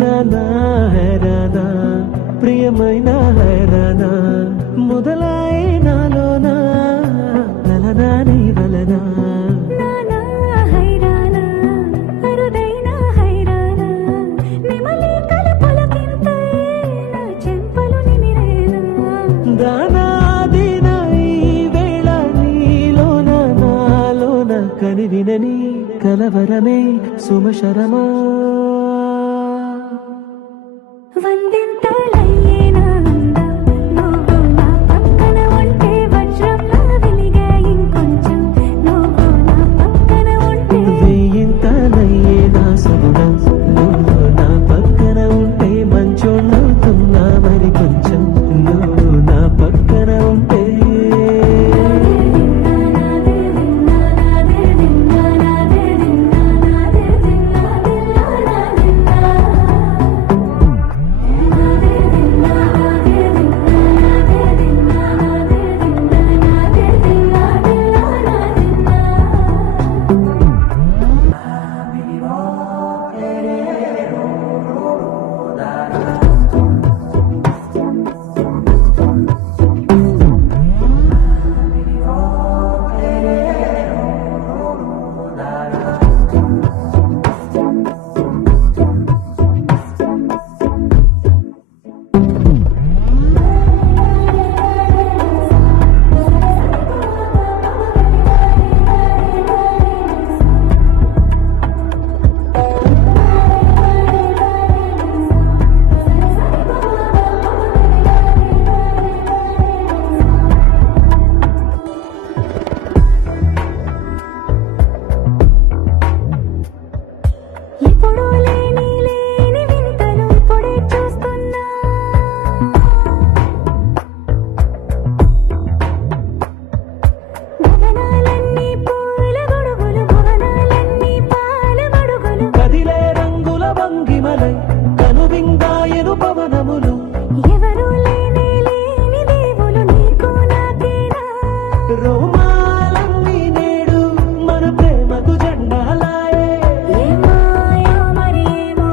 నానా హైరానా ప్రియమైన హైరానా మొదలాయి నాలోనా వలనా నీ వలనా కని వినని కలవరమే సుమశరమా వందింతలయ్యేనా నువ్వు నా పక్కన ఉంటే వజ్రంలా వెలిగే ఇంకొంచెం నువ్వు నా పక్కన ఉంటే వెయ్యింతలయ్యేనా సగుణం నువ్వు నా పక్కన ఉంటే మంచోళ్ళవుతున్నా మరి కొంచెం నువ్వు నా పక్కన ఉంటే ఇప్పుడు లేని వింతలు ఇప్పుడే చూస్తున్నా భవనాలన్నీ పూల గొడుగులు భవనాలన్నీ పాల గొడుగులు కదిలే రంగుల భంగిమలై కనువిందాయను పవనములు ఎవరు లేని దేవులు నీకు నాకేనా రోమాలన్నీ నేడు మన ప్రేమకు జెండాలాయే ఏమాయో మరి ఏమో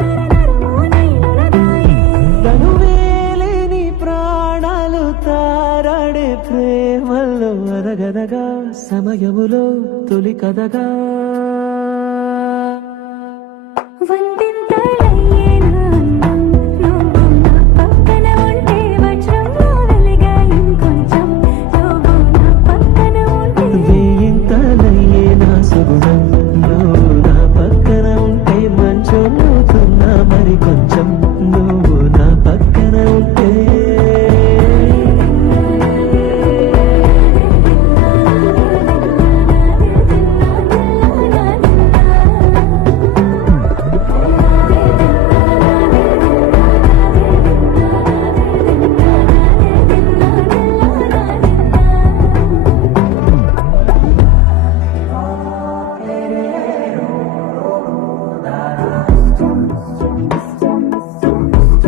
నరనరమో నైలునదాయే తనువేలేని ప్రాణాలు తారాడే ప్రేమల్లో అరగదగా సమయములో తొలి కదగా